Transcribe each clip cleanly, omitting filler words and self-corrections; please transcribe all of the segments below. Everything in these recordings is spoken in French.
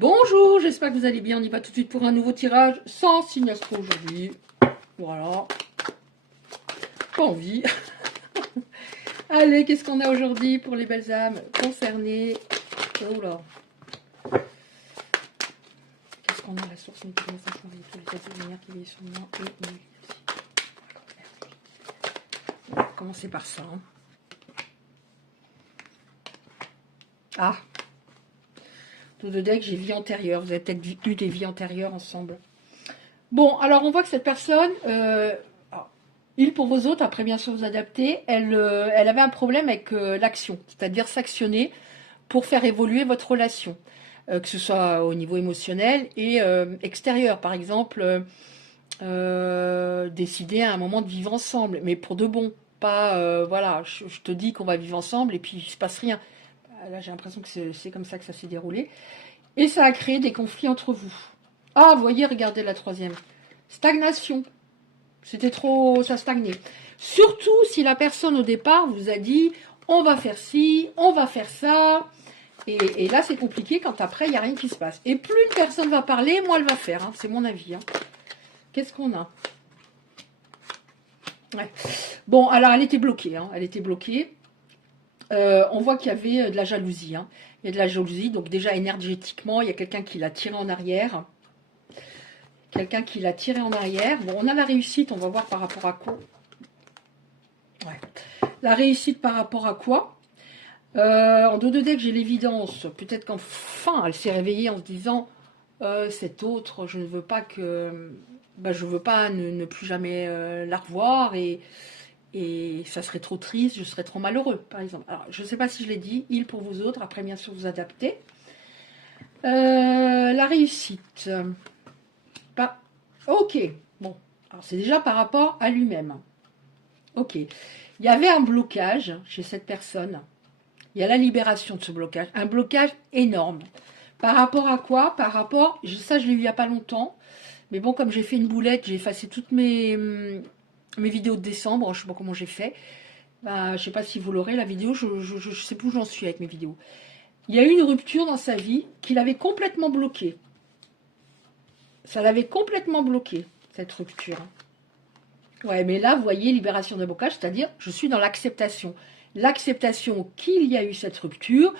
Bonjour, j'espère que vous allez bien. On y va tout de suite pour un nouveau tirage sans signe astro aujourd'hui. Voilà. Pas envie. Allez, qu'est-ce qu'on a aujourd'hui pour les belles âmes concernées? Oula. Qu'est-ce qu'on a? La source, une petite message pour tous les êtres de lumière qui veillent sur moi et nous aussi. On va commencer par ça. Ah. Tout de deck, j'ai vie antérieure. Vous avez peut-être eu des vies antérieures ensemble. Bon, alors on voit que cette personne, il pour vos autres, après bien sûr vous adapter, elle avait un problème avec l'action, c'est-à-dire s'actionner pour faire évoluer votre relation, que ce soit au niveau émotionnel et extérieur. Par exemple, décider à un moment de vivre ensemble, mais pour de bon. Pas, voilà, je te dis qu'on va vivre ensemble et puis il ne se passe rien. Là, j'ai l'impression que c'est comme ça que ça s'est déroulé. Et ça a créé des conflits entre vous. Ah, vous voyez, regardez la troisième. Stagnation. C'était trop, ça stagnait. Surtout si la personne au départ vous a dit on va faire ci, on va faire ça. Et là, c'est compliqué quand après, il n'y a rien qui se passe. Et plus une personne va parler, moins elle va faire. Hein. C'est mon avis. Hein. Qu'est-ce qu'on a? Ouais. Bon, alors, elle était bloquée. Hein. Elle était bloquée. On voit qu'il y avait de la jalousie. Hein. Il y a de la jalousie. Donc, déjà, énergétiquement, il y a quelqu'un qui l'a tiré en arrière. Quelqu'un qui l'a tiré en arrière. Bon, on a la réussite. On va voir par rapport à quoi. Ouais. La réussite par rapport à quoi? En dos de deck, j'ai l'évidence. Peut-être qu'enfin, elle s'est réveillée en se disant cet autre, je ne veux pas que... je veux pas ne plus jamais la revoir et ça serait trop triste, je serais trop malheureux, par exemple. Alors, je ne sais pas si je l'ai dit, il pour vous autres, après bien sûr vous adaptez. La réussite. Pas... Ok, bon. Alors, c'est déjà par rapport à lui-même. Ok. Il y avait un blocage chez cette personne. Il y a la libération de ce blocage. Un blocage énorme. Par rapport à quoi? Par rapport... Ça, je l'ai eu il n'y a pas longtemps. Mais bon, comme j'ai fait une boulette, j'ai effacé toutes mes vidéos de décembre. Je ne sais pas comment j'ai fait. Je ne sais pas si vous l'aurez, la vidéo. Je ne sais plus où j'en suis avec mes vidéos. Il y a eu une rupture dans sa vie qui l'avait complètement bloqué. Ça l'avait complètement bloqué, cette rupture. Ouais, mais là, vous voyez, libération d'un blocage, c'est-à-dire, je suis dans l'acceptation. L'acceptation qu'il y a eu cette rupture,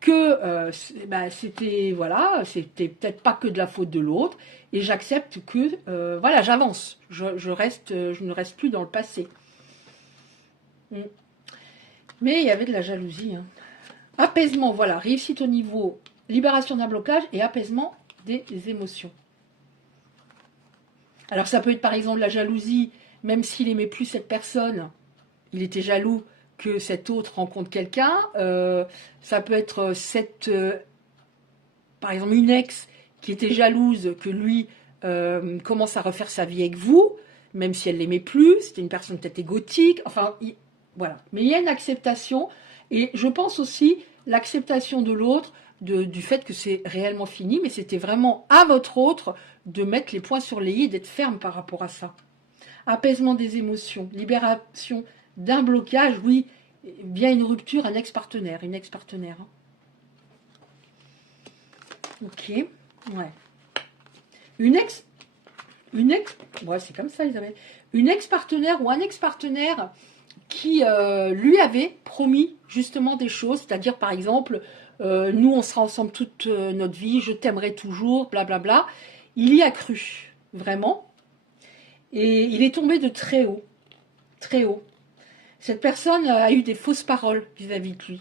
que c'était, voilà, c'était peut-être pas que de la faute de l'autre, et j'accepte que, voilà, j'avance. Je ne reste plus dans le passé. Mais il y avait de la jalousie. Hein. Apaisement, voilà, réussite au niveau libération d'un blocage et apaisement des émotions. Alors ça peut être par exemple la jalousie, même s'il aimait plus cette personne, il était jaloux que cet autre rencontre quelqu'un. Ça peut être par exemple une ex qui était jalouse que lui commence à refaire sa vie avec vous, même si elle l'aimait plus. C'était une personne peut-être égotique. Enfin, voilà. Mais il y a une acceptation. Et je pense aussi l'acceptation de l'autre, du fait que c'est réellement fini, mais c'était vraiment à votre autre de mettre les points sur les i et d'être ferme par rapport à ça. Apaisement des émotions, libération d'un blocage, oui, bien une rupture, un ex-partenaire, une ex-partenaire. Hein. Ok, ouais. Ouais, c'est comme ça, Isabelle. Une ex-partenaire ou un ex-partenaire qui lui avait promis justement des choses, c'est-à-dire par exemple, nous on sera ensemble toute notre vie, je t'aimerai toujours, blablabla. Il y a cru, vraiment. Et il est tombé de très haut, très haut. Cette personne a eu des fausses paroles vis-à-vis de lui.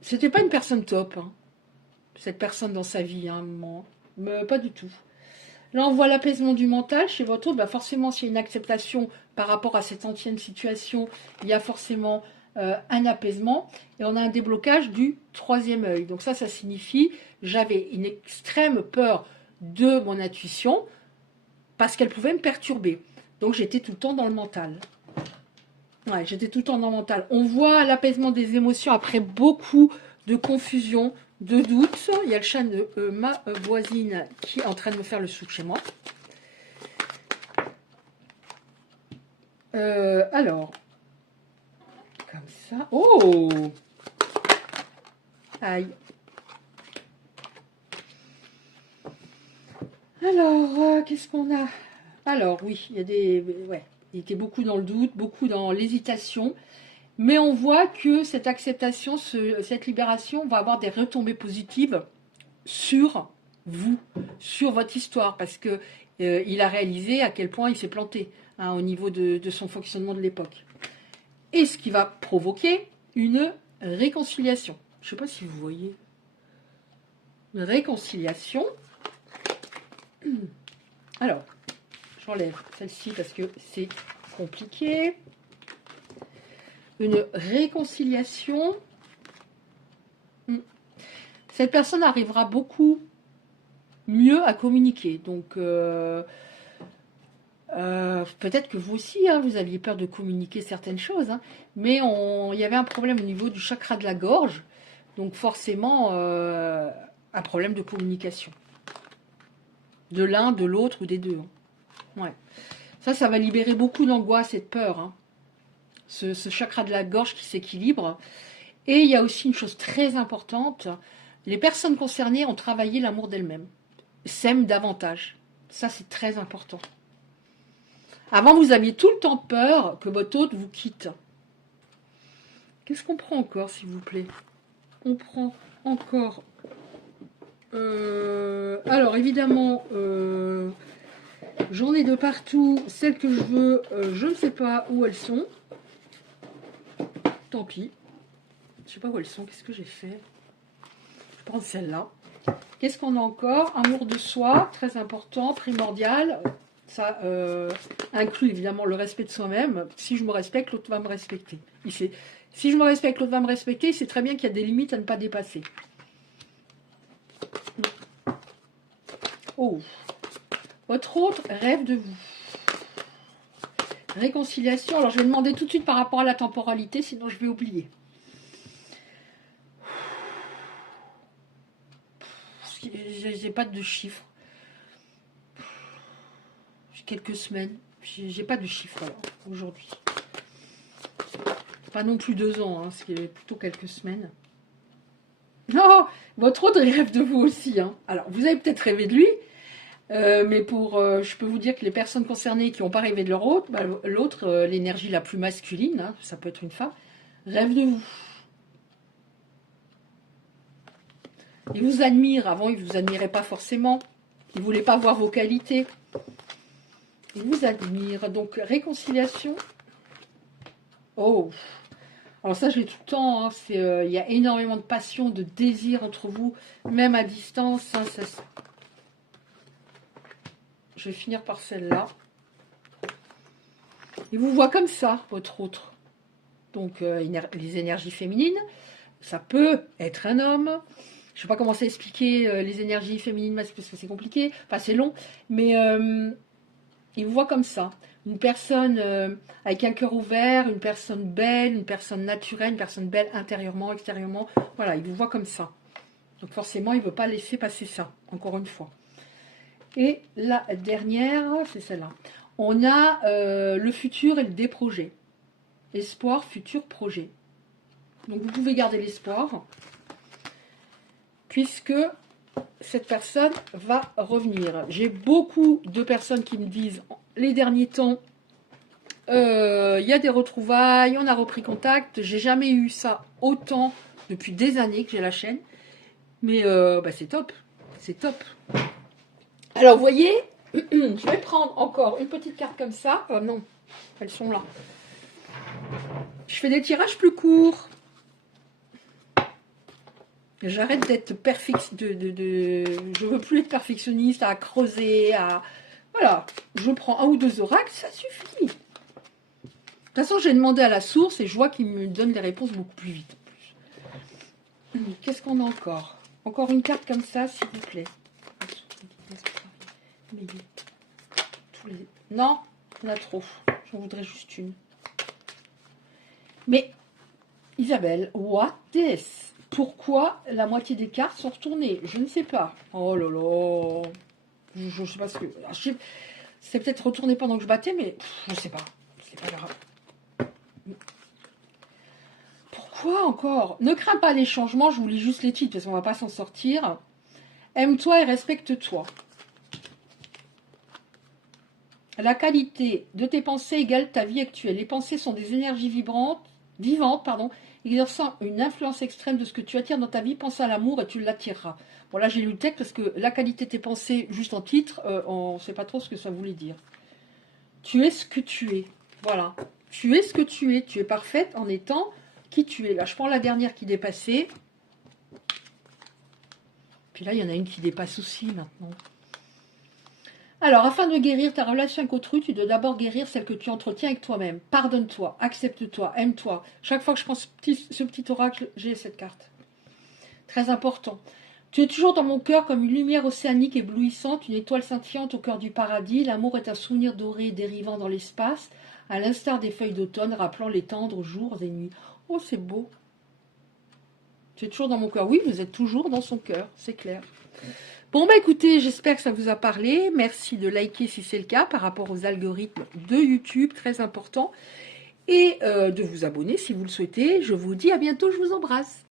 C'était pas une personne top, hein, cette personne dans sa vie, à un moment. Mais pas du tout. Là, on voit l'apaisement du mental chez votre autre. Forcément, s'il y a une acceptation par rapport à cette ancienne situation, il y a forcément un apaisement. Et on a un déblocage du troisième œil. Donc ça signifie j'avais une extrême peur de mon intuition parce qu'elle pouvait me perturber. Donc j'étais tout le temps dans le mental. Ouais, j'étais tout le temps dans le mental. On voit l'apaisement des émotions après beaucoup de confusion, de doutes. Il y a le chat de ma voisine qui est en train de me faire le sou chez moi. Alors, comme ça. Oh! Aïe. Alors, qu'est-ce qu'on a? Alors, oui, il y a des... Ouais, il était beaucoup dans le doute, beaucoup dans l'hésitation. Mais on voit que cette acceptation, cette libération va avoir des retombées positives sur vous, sur votre histoire, parce que il a réalisé à quel point il s'est planté hein, au niveau de son fonctionnement de l'époque. Et ce qui va provoquer une réconciliation. Je ne sais pas si vous voyez. Une réconciliation. Alors, j'enlève celle-ci parce que c'est compliqué. Une réconciliation. Cette personne arrivera beaucoup mieux à communiquer. Donc, peut-être que vous aussi, hein, vous aviez peur de communiquer certaines choses, hein, mais il y avait un problème au niveau du chakra de la gorge, donc forcément un problème de communication. De l'un, de l'autre ou des deux. Hein. Ouais. Ça va libérer beaucoup d'angoisse et de peur. Hein. Ce chakra de la gorge qui s'équilibre. Et il y a aussi une chose très importante, les personnes concernées ont travaillé l'amour d'elles-mêmes, s'aiment davantage. Ça, c'est très important. Avant, vous aviez tout le temps peur que votre hôte vous quitte. Qu'est-ce qu'on prend encore, s'il vous plaît? On prend encore... alors, évidemment, j'en ai de partout. Celles que je veux, je ne sais pas où elles sont. Tant pis. Je ne sais pas où elles sont. Qu'est-ce que j'ai fait? Je prends celle-là. Qu'est-ce qu'on a encore? Amour de soi, très important, primordial. Ça inclut évidemment le respect de soi-même. Si je me respecte, l'autre va me respecter. Si je me respecte, l'autre va me respecter. C'est très bien qu'il y a des limites à ne pas dépasser. Oh, votre autre rêve de vous. Réconciliation. Alors je vais demander tout de suite par rapport à la temporalité, sinon je vais oublier. J'ai pas de chiffres. J'ai quelques semaines. J'ai pas de chiffres aujourd'hui. Pas non plus 2 ans, hein, ce qui est plutôt quelques semaines. Non, votre autre rêve de vous aussi. Hein. Alors, vous avez peut-être rêvé de lui, mais je peux vous dire que les personnes concernées qui n'ont pas rêvé de leur autre, bah, l'autre, l'énergie la plus masculine, hein, ça peut être une femme, rêve de vous. Il vous admire. Avant, il ne vous admirait pas forcément. Il ne voulait pas voir vos qualités. Il vous admire. Donc, réconciliation. Oh, alors ça, je l'ai tout le temps. Hein, il y a énormément de passion, de désir entre vous, même à distance. Hein, je vais finir par celle-là. Il vous voit comme ça, votre autre. Donc, les énergies féminines, ça peut être un homme. Je ne vais pas commencer à expliquer les énergies féminines parce que c'est compliqué. Enfin, c'est long. Mais il vous voit comme ça. Une personne avec un cœur ouvert, une personne belle, une personne naturelle, une personne belle intérieurement, extérieurement. Voilà, il vous voit comme ça. Donc forcément, il ne veut pas laisser passer ça, encore une fois. Et la dernière, c'est celle-là. On a le futur et le des projets. Espoir, futur, projet. Donc vous pouvez garder l'espoir, puisque cette personne va revenir. J'ai beaucoup de personnes qui me disent, les derniers temps, il y a des retrouvailles, on a repris contact. J'ai jamais eu ça autant depuis des années que j'ai la chaîne. Mais bah c'est top. C'est top. Alors, vous voyez, je vais prendre encore une petite carte comme ça. Oh non, elles sont là. Je fais des tirages plus courts. J'arrête d'être je veux plus être perfectionniste, à creuser, à... Voilà, je prends 1 ou 2 oracles, ça suffit. De toute façon, j'ai demandé à la source et je vois qu'il me donne les réponses beaucoup plus vite. Qu'est-ce qu'on a encore? Encore une carte comme ça, s'il vous plaît. Non, on a trop. J'en voudrais juste une. Mais, Isabelle, what this? Pourquoi la moitié des cartes sont retournées? Je ne sais pas. Oh là là. Je ne sais pas ce que... C'est peut-être retourné pendant que je battais, mais je ne sais pas. C'est pas grave. Pourquoi encore? Ne crains pas les changements, je vous lis juste les titres parce qu'on ne va pas s'en sortir. Aime-toi et respecte-toi. La qualité de tes pensées égale ta vie actuelle. Les pensées sont des énergies vivantes, exerçant une influence extrême de ce que tu attires dans ta vie. Pense à l'amour et tu l'attireras. Bon, là, j'ai lu le texte parce que la qualité de tes pensées, juste en titre, on ne sait pas trop ce que ça voulait dire. Tu es ce que tu es. Voilà. Tu es ce que tu es. Tu es parfaite en étant qui tu es. Là, je prends la dernière qui dépassait. Puis là, il y en a une qui dépasse aussi maintenant. Alors, afin de guérir ta relation avec autrui, tu dois d'abord guérir celle que tu entretiens avec toi-même. Pardonne-toi, accepte-toi, aime-toi. Chaque fois que je prends ce petit oracle, j'ai cette carte. Très important. Tu es toujours dans mon cœur comme une lumière océanique éblouissante, une étoile scintillante au cœur du paradis. L'amour est un souvenir doré dérivant dans l'espace, à l'instar des feuilles d'automne rappelant les tendres jours et nuits. Oh, c'est beau. Tu es toujours dans mon cœur. Oui, vous êtes toujours dans son cœur, c'est clair. Bon, bah écoutez, j'espère que ça vous a parlé. Merci de liker si c'est le cas par rapport aux algorithmes de YouTube, très important. Et de vous abonner si vous le souhaitez. Je vous dis à bientôt, je vous embrasse.